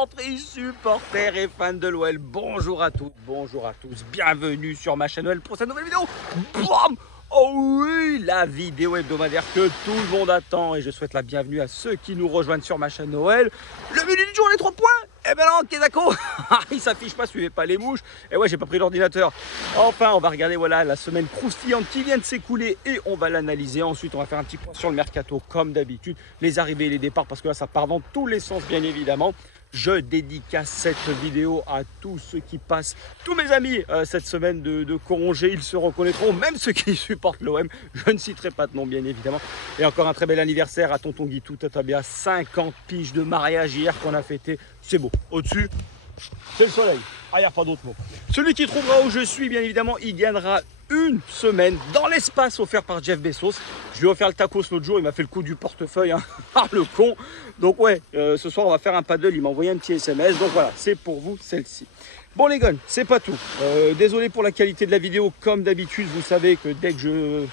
supportrices, supporters et fans de l'OL, bonjour à toutes, bonjour à tous, bienvenue sur ma chaîne OL pour cette nouvelle vidéo. Bam! Oh oui, la vidéo hebdomadaire que tout le monde attend et je souhaite la bienvenue à ceux qui nous rejoignent sur ma chaîne OL. Le menu du jour, les 3 points. Eh ben non, Kedako, il s'affiche pas, suivez pas les mouches. Et ouais, j'ai pas pris l'ordinateur. Enfin, on va regarder voilà la semaine croustillante qui vient de s'écouler et on va l'analyser. Ensuite, on va faire un petit point sur le mercato comme d'habitude, les arrivées et les départs parce que là, ça part dans tous les sens bien évidemment. Je dédicace cette vidéo à tous ceux qui passent, tous mes amis, cette semaine de congé. Ils se reconnaîtront, même ceux qui supportent l'OM. Je ne citerai pas de nom, bien évidemment. Et encore un très bel anniversaire à tonton Guitou Tatabia. 50 piges de mariage hier qu'on a fêté. C'est beau. Au-dessus, c'est le soleil. Ah, il n'y a pas d'autre mot. Celui qui trouvera où je suis, bien évidemment, il gagnera une semaine dans l'espace offert par Jeff Bezos. Je lui ai offert le tacos l'autre jour, il m'a fait le coup du portefeuille, hein. Ah, le con. Donc ouais, ce soir on va faire un paddle, il m'a envoyé un petit SMS. Donc voilà, c'est pour vous celle-ci. Bon les gars, c'est pas tout. Désolé pour la qualité de la vidéo, comme d'habitude, vous savez que dès que je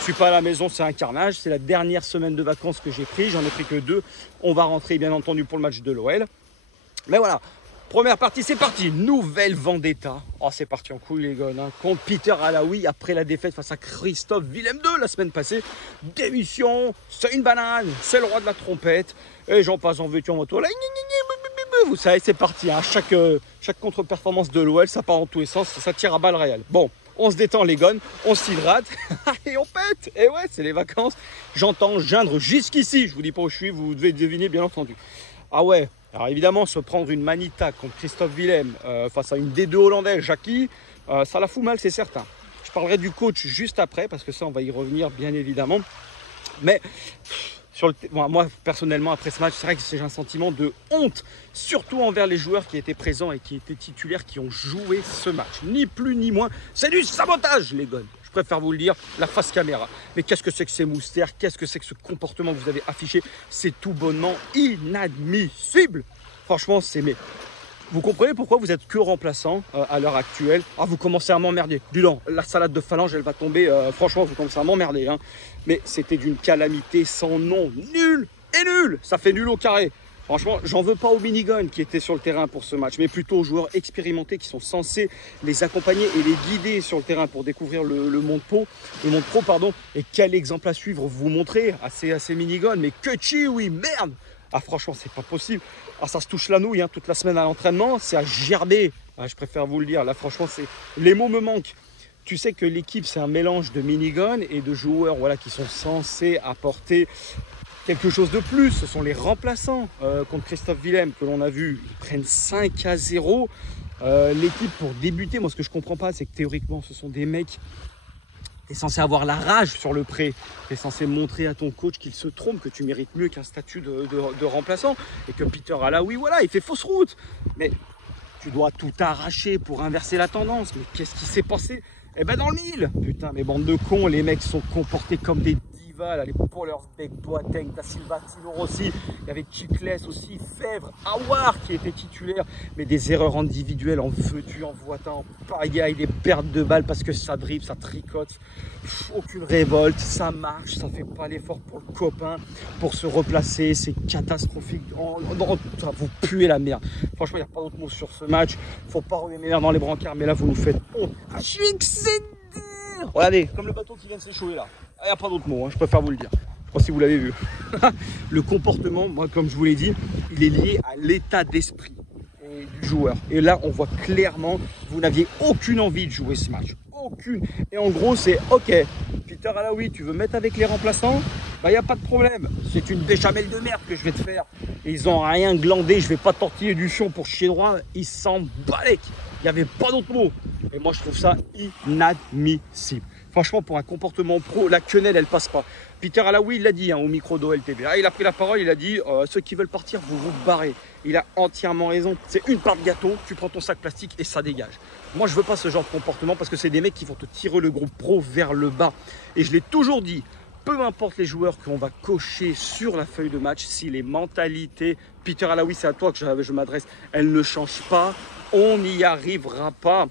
suis pas à la maison, c'est un carnage. C'est la dernière semaine de vacances que j'ai pris, j'en ai pris que 2. On va rentrer bien entendu pour le match de l'OL. Mais voilà. Première partie, c'est parti. Nouvelle vendetta. Oh, c'est parti en couille, les gars. Hein. Contre Peter Alaoui, après la défaite face à Christophe Willem II la semaine passée. Démission, c'est une banane, c'est le roi de la trompette. Et j'en passe en veux-tu en moto. Vous savez, c'est parti. Hein. Chaque contre-performance de l'OL, ça part en tous les sens. Ça tire à balles réelles. Bon, on se détend, les gars. On s'hydrate. Et on pète. Et ouais, c'est les vacances. J'entends geindre jusqu'ici. Je vous dis pas où je suis. Vous devez deviner, bien entendu. Ah ouais. Alors évidemment, se prendre une manita contre Christophe Willem face à une D2 hollandaise, Jackie, ça la fout mal, c'est certain. Je parlerai du coach juste après, parce que ça, on va y revenir bien évidemment. Mais moi, personnellement, après ce match, c'est vrai que j'ai un sentiment de honte, surtout envers les joueurs qui étaient présents et qui étaient titulaires, qui ont joué ce match. Ni plus ni moins, c'est du sabotage, les gars. Je préfère vous le dire, la face caméra. Mais qu'est-ce que c'est que ces moustières? Qu'est-ce que c'est que ce comportement que vous avez affiché? C'est tout bonnement inadmissible. Franchement, c'est... Mais vous comprenez pourquoi vous êtes que remplaçant à l'heure actuelle? Ah, vous commencez à m'emmerder. Du non, la salade de phalange, elle va tomber. Franchement, vous commencez à m'emmerder. Hein. Mais c'était d'une calamité sans nom. Nul et nul. Ça fait nul au carré. Franchement, j'en veux pas aux minigun qui étaient sur le terrain pour ce match, mais plutôt aux joueurs expérimentés qui sont censés les accompagner et les guider sur le terrain pour découvrir le monde pro. Et quel exemple à suivre vous montrez à ces minigun. Mais que chi, oui, merde. Ah franchement, c'est pas possible. Ah, ça se touche la nouille hein, toute la semaine à l'entraînement, c'est à gerber. Ah, je préfère vous le dire. Là, franchement, les mots me manquent. Tu sais que l'équipe, c'est un mélange de minigun et de joueurs voilà, qui sont censés apporter quelque chose de plus. Ce sont les remplaçants contre Christophe Willem que l'on a vu. Ils prennent 5-0. L'équipe, pour débuter, moi, ce que je comprends pas, c'est que théoriquement, ce sont des mecs... Tu es censé avoir la rage sur le pré. Tu es censé montrer à ton coach qu'il se trompe, que tu mérites mieux qu'un statut de remplaçant. Et que Peter Alaoui, voilà, il fait fausse route. Mais tu dois tout arracher pour inverser la tendance. Mais qu'est-ce qui s'est passé? Eh ben dans le mille. Putain, mais bande de cons, les mecs sont comportés comme des divas, là, les Pollersbeck, Boateng, Da Silva, Tino Rossi. Il y avait Chicles aussi, Fèvre, Aouar qui était titulaire. Mais des erreurs individuelles en veux-tu, en vois-tu, en pagaille, des pertes de balles parce que ça dribble, ça tricote. Aucune révolte, ça marche, ça fait pas l'effort pour le copain, pour se replacer, c'est catastrophique. Vous puez la merde. Franchement, il n'y a pas d'autre mot sur ce match. Faut pas remettre l'air dans les brancards, mais là, vous nous faites honte. Regardez, comme le bateau qui vient de s'échouer là. Il n'y a pas d'autre mot, hein, je préfère vous le dire. Je ne sais pas si vous l'avez vu. Le comportement, moi, comme je vous l'ai dit, il est lié à l'état d'esprit du joueur. Et là, on voit clairement que vous n'aviez aucune envie de jouer ce match. Aucune. Et en gros, c'est OK. Peter Alaoui, tu veux mettre avec les remplaçants? Bah, il n'y a pas de problème. C'est une béchamel de merde que je vais te faire. Et ils n'ont rien glandé. Je vais pas tortiller du fion pour chier droit. Ils s'en balèquent. Il n'y avait pas d'autre mot. Et moi, je trouve ça inadmissible. Franchement, pour un comportement pro, la quenelle, elle passe pas. Peter Alaoui, il l'a dit hein, au micro d'OLTV. Il a pris la parole, il a dit ceux qui veulent partir, vous vous barrez. Il a entièrement raison. C'est une part de gâteau, tu prends ton sac plastique et ça dégage. Moi, je veux pas ce genre de comportement parce que c'est des mecs qui vont te tirer le groupe pro vers le bas. Et je l'ai toujours dit, peu importe les joueurs qu'on va cocher sur la feuille de match, si les mentalités, Peter Alaoui, c'est à toi que je m'adresse, elles ne changent pas, on n'y arrivera pas.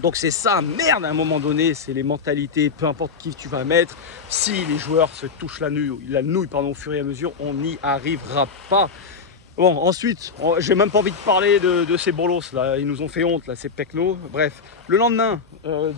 Donc c'est ça, merde, à un moment donné, c'est les mentalités, peu importe qui tu vas mettre. Si les joueurs se touchent la nouille au fur et à mesure, on n'y arrivera pas. Bon, ensuite, j'ai même pas envie de parler de ces bolos là, ils nous ont fait honte là, ces pecnos. Bref, le lendemain,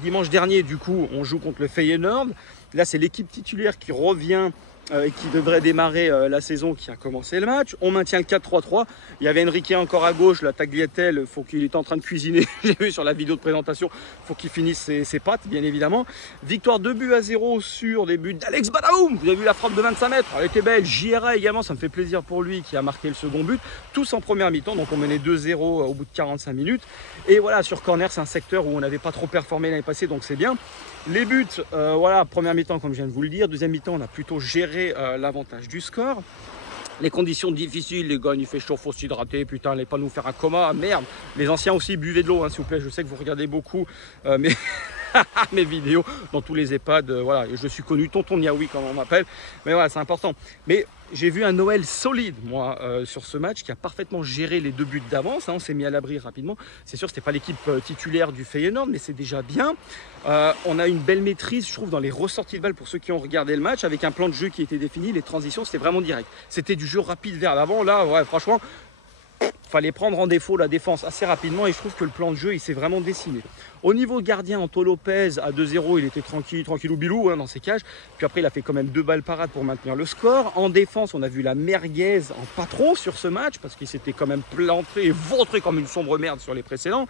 dimanche dernier, du coup, on joue contre le Feyenoord. Là, c'est l'équipe titulaire qui revient et qui devrait démarrer la saison qui a commencé le match. On maintient le 4-3-3. Il y avait Enrique encore à gauche, la Tagliatelle, il est en train de cuisiner, j'ai vu sur la vidéo de présentation, il faut qu'il finisse ses pâtes, bien évidemment. Victoire 2-0 sur des buts d'Alex Badaoum. Vous avez vu la frappe de 25 mètres, elle était belle. JRA également, ça me fait plaisir pour lui qui a marqué le second but. Tous en première mi-temps, donc on menait 2-0 au bout de 45 minutes. Et voilà, sur corner, c'est un secteur où on n'avait pas trop performé l'année passée, donc c'est bien. Les buts, voilà, première mi-temps comme je viens de vous le dire. Deuxième mi-temps, on a plutôt géré l'avantage du score. Les conditions difficiles, les gars, il fait chaud, faut s'hydrater, putain, allez pas nous faire un coma, merde. Les anciens aussi, buvez de l'eau, hein, s'il vous plaît, je sais que vous regardez beaucoup mes vidéos dans tous les EHPAD, voilà, je suis connu, tonton Niaoui comme on m'appelle, mais voilà, c'est important. Mais j'ai vu un Noël solide, moi, sur ce match, qui a parfaitement géré les 2 buts d'avance, hein, on s'est mis à l'abri rapidement. C'est sûr, c'était pas l'équipe titulaire du Feyenoord, mais c'est déjà bien. On a une belle maîtrise, je trouve, dans les ressorties de balles pour ceux qui ont regardé le match, avec un plan de jeu qui était défini, les transitions, c'était vraiment direct. C'était du jeu rapide vers l'avant, là, ouais, franchement, fallait prendre en défaut la défense assez rapidement et je trouve que le plan de jeu il s'est vraiment dessiné. Au niveau gardien, Anto Lopez à 2-0, il était tranquillou bilou hein, dans ses cages. Puis après il a fait quand même 2 balles parades pour maintenir le score. En défense, on a vu la merguez en patron sur ce match parce qu'il s'était quand même planté et vautré comme une sombre merde sur les précédents.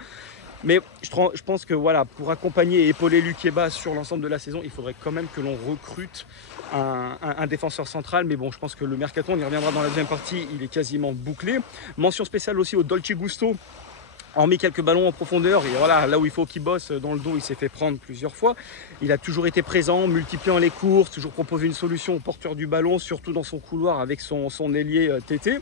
Mais je pense que voilà, pour accompagner et épauler Lukeba sur l'ensemble de la saison, il faudrait quand même que l'on recrute un défenseur central. Mais bon, je pense que le mercato, on y reviendra dans la deuxième partie, il est quasiment bouclé. Mention spéciale aussi au Dolce Gusto. Hormis quelques ballons en profondeur, et voilà, là où il faut qu'il bosse dans le dos, il s'est fait prendre plusieurs fois. Il a toujours été présent, multipliant les courses, toujours proposé une solution au porteur du ballon, surtout dans son couloir avec son ailier Tété.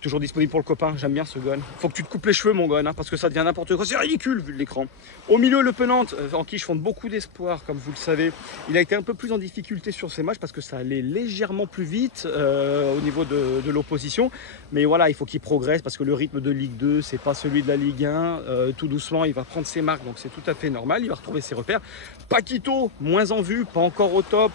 Toujours disponible pour le copain, j'aime bien ce gun. Faut que tu te coupes les cheveux mon gun, hein, parce que ça devient n'importe quoi, c'est ridicule vu l'écran. Au milieu, le Penant, en qui je fonde beaucoup d'espoir, comme vous le savez. Il a été un peu plus en difficulté sur ces matchs parce que ça allait légèrement plus vite au niveau de l'opposition. Mais voilà, il faut qu'il progresse parce que le rythme de Ligue 2, c'est pas celui de la Ligue 1. Tout doucement, il va prendre ses marques, donc c'est tout à fait normal, il va retrouver ses repères. Paquito, moins en vue, pas encore au top.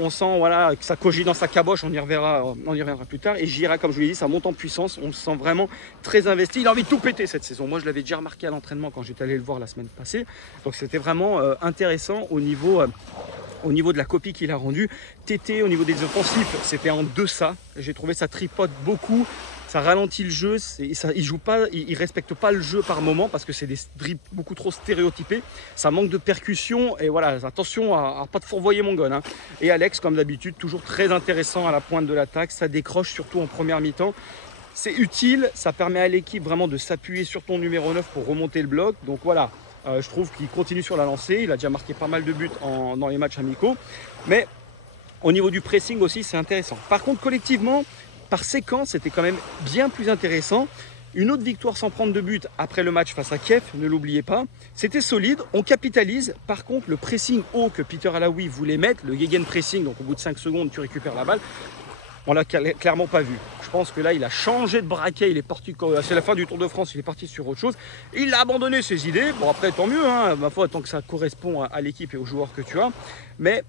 On sent voilà, que ça cogite dans sa caboche, on y reviendra plus tard. Et Gira, comme je vous l'ai dit, ça monte en puissance, on le sent vraiment très investi. Il a envie de tout péter cette saison. Moi, je l'avais déjà remarqué à l'entraînement quand j'étais allé le voir la semaine passée. Donc, c'était vraiment intéressant au niveau de la copie qu'il a rendue. Tété, au niveau des offensifs, c'était en deçà. J'ai trouvé ça tripote beaucoup. Ça ralentit le jeu, il respecte pas le jeu par moment parce que c'est des dribbles beaucoup trop stéréotypés. Ça manque de percussion et voilà, attention à pas te fourvoyer mon gun. Hein. Et Alex, comme d'habitude, toujours très intéressant à la pointe de l'attaque. Ça décroche surtout en première mi-temps. C'est utile, ça permet à l'équipe vraiment de s'appuyer sur ton numéro 9 pour remonter le bloc. Donc voilà, je trouve qu'il continue sur la lancée. Il a déjà marqué pas mal de buts dans les matchs amicaux. Mais au niveau du pressing aussi, c'est intéressant. Par contre, collectivement, par séquence, c'était quand même bien plus intéressant. Une autre victoire sans prendre de but après le match face à Kiev, ne l'oubliez pas. C'était solide, on capitalise. Par contre, le pressing haut que Peter Alaoui voulait mettre, le gegenpressing, donc au bout de 5 secondes, tu récupères la balle, on l'a clairement pas vu. Je pense que là, il a changé de braquet. Il est parti, c'est la fin du Tour de France, il est parti sur autre chose. Il a abandonné ses idées. Bon, après, tant mieux, hein, ma foi, tant que ça correspond à l'équipe et aux joueurs que tu as. Mais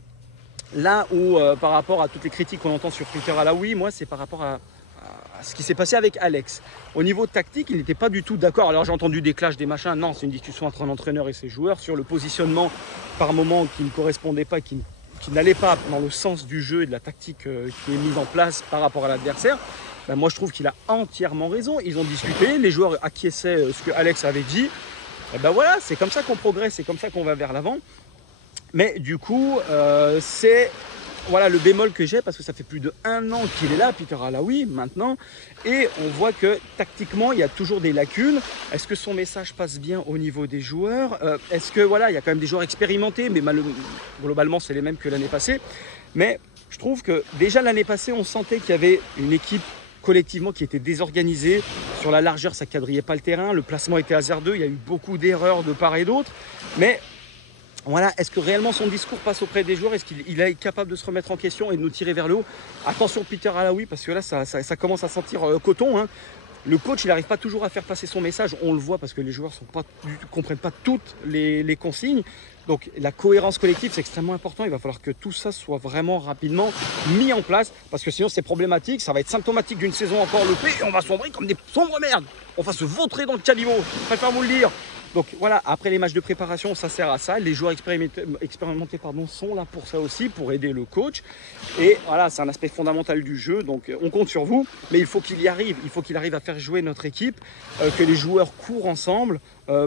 là où, par rapport à toutes les critiques qu'on entend sur Peter Alaoui, moi, c'est par rapport à ce qui s'est passé avec Alex. Au niveau tactique, il n'était pas du tout d'accord. Alors, j'ai entendu des clashs, des machins. Non, c'est une discussion entre un entraîneur et ses joueurs sur le positionnement par moment qui ne correspondait pas, qui n'allait pas dans le sens du jeu et de la tactique qui est mise en place par rapport à l'adversaire. Ben, moi, je trouve qu'il a entièrement raison. Ils ont discuté, les joueurs acquiesçaient ce que Alex avait dit. Et ben voilà, c'est comme ça qu'on progresse, c'est comme ça qu'on va vers l'avant. Mais du coup, c'est voilà le bémol que j'ai parce que ça fait plus de 1 an qu'il est là, Peter Alaoui, maintenant. Et on voit que tactiquement, il y a toujours des lacunes. Est-ce que son message passe bien au niveau des joueurs? Est-ce que voilà, il y a quand même des joueurs expérimentés, mais globalement, c'est les mêmes que l'année passée. Mais je trouve que déjà l'année passée, on sentait qu'il y avait une équipe collectivement qui était désorganisée. Sur la largeur, ça ne quadrillait pas le terrain. Le placement était hasardeux. Il y a eu beaucoup d'erreurs de part et d'autre. Mais voilà, est-ce que réellement son discours passe auprès des joueurs? Est-ce qu'il est capable de se remettre en question et de nous tirer vers le haut? Attention Peter Alaoui, parce que là, ça commence à sentir coton. Hein. Le coach, il n'arrive pas toujours à faire passer son message. On le voit parce que les joueurs ne comprennent pas toutes les consignes. Donc la cohérence collective, c'est extrêmement important. Il va falloir que tout ça soit vraiment rapidement mis en place parce que sinon c'est problématique. Ça va être symptomatique d'une saison encore loupée et on va sombrer comme des sombres merdes. On va se vautrer dans le caniveau, je préfère vous le dire. Donc voilà, après les matchs de préparation, ça sert à ça. Les joueurs expérimentés sont là pour ça aussi, pour aider le coach. Et voilà, c'est un aspect fondamental du jeu. Donc on compte sur vous, mais il faut qu'il y arrive. Il faut qu'il arrive à faire jouer notre équipe, que les joueurs courent ensemble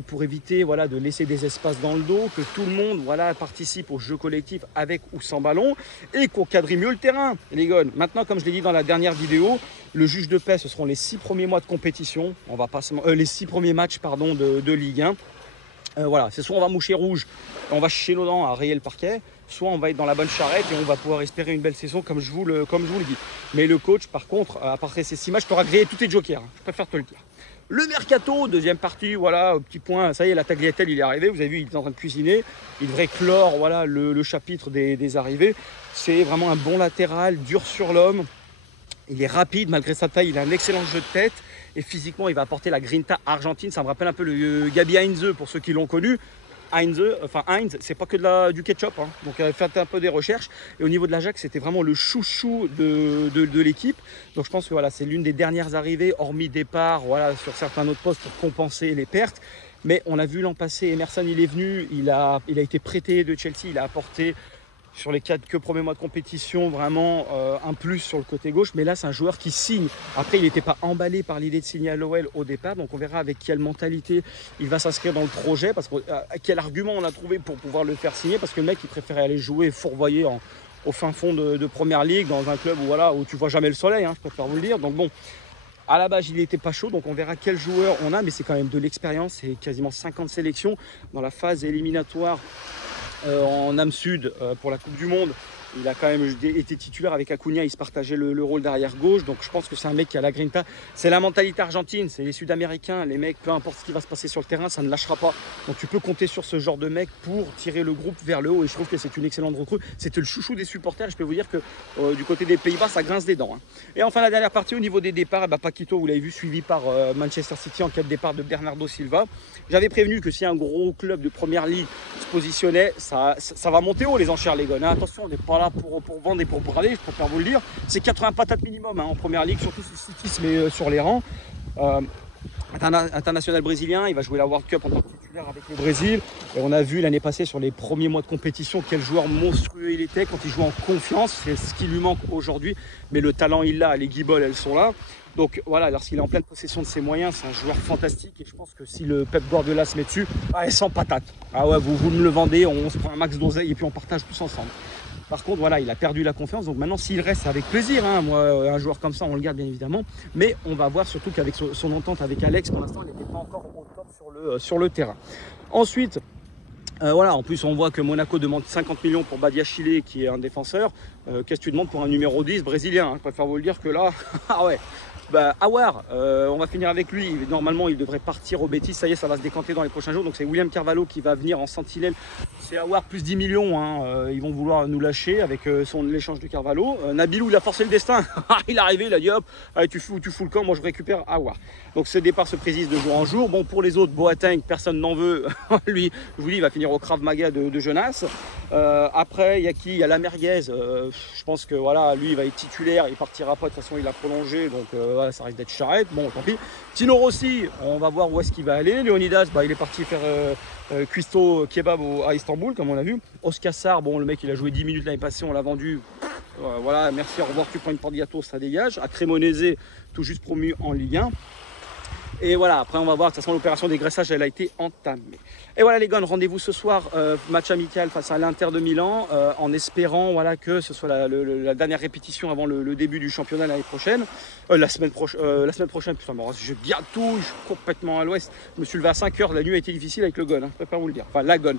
pour éviter voilà, de laisser des espaces dans le dos, que tout le monde voilà, participe au jeu collectif avec ou sans ballon et qu'on quadrille mieux le terrain, les gars. Maintenant, comme je l'ai dit dans la dernière vidéo, le juge de paix, ce seront les 6 premiers mois de compétition. On va pas les 6 premiers matchs pardon, de Ligue 1. Voilà, c'est soit on va moucher rouge, on va chier nos dents à rayer le parquet, soit on va être dans la bonne charrette et on va pouvoir espérer une belle saison comme je vous le dis. Mais le coach, par contre, après ces 6 matchs, tu auras grillé tous tes jokers. Je préfère te le dire. Le mercato, deuxième partie, voilà, petit point, ça y est, la tagliatelle, il est arrivé. Vous avez vu, il est en train de cuisiner. Il devrait clore voilà, le chapitre des arrivées. C'est vraiment un bon latéral, dur sur l'homme. Il est rapide, malgré sa taille, il a un excellent jeu de tête. Et physiquement, il va apporter la grinta argentine. Ça me rappelle un peu le Gabi Heinze, pour ceux qui l'ont connu. Heinz, c'est pas que du ketchup, hein. Donc faites un peu des recherches. Et au niveau de l'Ajax, c'était vraiment le chouchou de l'équipe. Donc je pense que voilà, c'est l'une des dernières arrivées, hormis départ voilà, sur certains autres postes pour compenser les pertes. Mais on a vu l'an passé, Emerson, il est venu, il a été prêté de Chelsea, il a apporté sur les 4 premiers mois de compétition, vraiment un plus sur le côté gauche. Mais là, c'est un joueur qui signe. Après, il n'était pas emballé par l'idée de signer à l'OL au départ. Donc, on verra avec quelle mentalité il va s'inscrire dans le projet. Parce que quel argument on a trouvé pour pouvoir le faire signer. Parce que le mec, il préférait aller jouer fourvoyer au fin fond de Première Ligue, dans un club où tu vois jamais le soleil, hein, je préfère vous le dire. Donc bon, à la base, il n'était pas chaud, donc on verra quel joueur on a. Mais c'est quand même de l'expérience. C'est quasiment 50 sélections dans la phase éliminatoire en âme sud pour la Coupe du Monde. Il a quand même été titulaire avec Acuna, il se partageait le rôle d'arrière gauche. Donc je pense que c'est un mec qui a la grinta. C'est la mentalité argentine, c'est les Sud-Américains. Les mecs, peu importe ce qui va se passer sur le terrain, ça ne lâchera pas. Donc tu peux compter sur ce genre de mec pour tirer le groupe vers le haut. Et je trouve que c'est une excellente recrue. C'était le chouchou des supporters. Je peux vous dire que du côté des Pays-Bas, ça grince des dents, hein. Et enfin, la dernière partie au niveau des départs, Paquito, vous l'avez vu, suivi par Manchester City en cas de départ de Bernardo Silva. J'avais prévenu que si un gros club de Première Ligue se positionnait, ça va monter haut les enchères, les gars. Attention, on n'est pas là pour vendre et pour brader, je préfère vous le dire. C'est 80 patates minimum hein, en Première Ligue, surtout si City se met sur les rangs. International brésilien, il va jouer la World Cup en tant que titulaire avec le Brésil. Et on a vu l'année passée sur les premiers mois de compétition quel joueur monstrueux il était quand il joue en confiance. C'est ce qui lui manque aujourd'hui. Mais le talent, il l'a, les guibolles, elles sont là. Donc voilà, lorsqu'il est en pleine possession de ses moyens, c'est un joueur fantastique. Et je pense que si le Pep Guardiola se met dessus, sans patate. Ah ouais, vous me le vendez, on se prend un max d'oseille et puis on partage tous ensemble. Par contre, voilà, il a perdu la confiance. Donc maintenant, s'il reste, c'est avec plaisir, hein. Moi, un joueur comme ça, on le garde bien évidemment. Mais on va voir surtout qu'avec son entente avec Alex, pour l'instant, il n'était pas encore au top sur le terrain. Ensuite, voilà, en plus, on voit que Monaco demande 50 millions pour Badiachile, qui est un défenseur. Qu'est-ce que tu demandes pour un numéro 10 brésilien, hein. Je préfère vous le dire que là, ah ouais. Aouar, on va finir avec lui. Normalement, il devrait partir au Betis. Ça y est, ça va se décanter dans les prochains jours. Donc, c'est William Carvalho qui va venir en sentinelle. C'est Aouar plus 10 millions. Hein. Ils vont vouloir nous lâcher avec l'échange de Carvalho. Nabilou, il a forcé le destin. Il est arrivé, il a dit hop, allez, tu fous le camp. Moi, je récupère Aouar. Donc, ce départ se précise de jour en jour. Bon, pour les autres, Boateng, personne n'en veut. Lui, je vous dis, il va finir au Krav Maga de Jonas. Après, il y a qui? Il y a la Merguez. Je pense que voilà, lui, il va être titulaire. Il partira pas. De toute façon, il a prolongé. Donc, voilà, ça risque d'être charrette. Bon, tant pis. Tino Rossi, on va voir où est-ce qu'il va aller. Leonidas, il est parti faire cuistot kebab à Istanbul, comme on a vu. Oscar Sarr, bon, le mec, il a joué 10 minutes l'année passée. On l'a vendu. Voilà, merci, au revoir. Tu prends une porte de gâteau, ça dégage. À Cremonese, tout juste promu en Ligue 1. Et voilà, après on va voir, de toute façon l'opération dégraissage elle a été entamée. Et voilà les gars, rendez-vous ce soir, match amical face à l'Inter de Milan, en espérant voilà, que ce soit la dernière répétition avant le début du championnat l'année prochaine. La semaine prochaine, putain, je dis à tout, je suis complètement à l'ouest. Je me suis levé à 5 h, la nuit a été difficile avec le Gon, hein, je préfère vous le dire, enfin la Gon.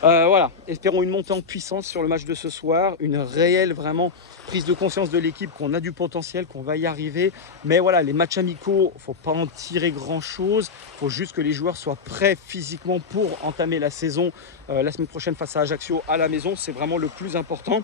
Voilà, espérons une montée en puissance sur le match de ce soir, une réelle vraiment prise de conscience de l'équipe qu'on a du potentiel, qu'on va y arriver. Mais voilà, les matchs amicaux, il ne faut pas en tirer grand chose, il faut juste que les joueurs soient prêts physiquement pour entamer la saison la semaine prochaine face à Ajaccio à la maison, c'est vraiment le plus important.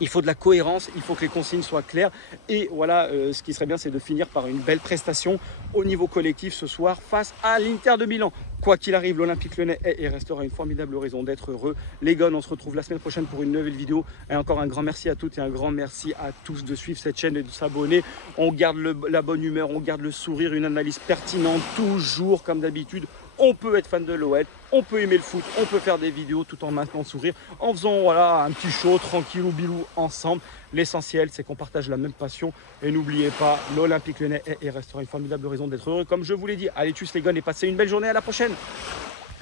Il faut de la cohérence, il faut que les consignes soient claires. Et voilà, ce qui serait bien, c'est de finir par une belle prestation au niveau collectif ce soir face à l'Inter de Milan. Quoi qu'il arrive, l'Olympique Lyonnais est et restera une formidable raison d'être heureux. Les gars, on se retrouve la semaine prochaine pour une nouvelle vidéo. Et encore un grand merci à toutes et un grand merci à tous de suivre cette chaîne et de s'abonner. On garde la bonne humeur, on garde le sourire, une analyse pertinente, toujours comme d'habitude. On peut être fan de l'OL, on peut aimer le foot, on peut faire des vidéos tout en maintenant le sourire, en faisant voilà, un petit show tranquille ou bilou ensemble. L'essentiel, c'est qu'on partage la même passion. Et n'oubliez pas, l'Olympique Lyonnais est et restera une formidable raison d'être heureux. Comme je vous l'ai dit, allez tchuss les gars et passez une belle journée. À la prochaine.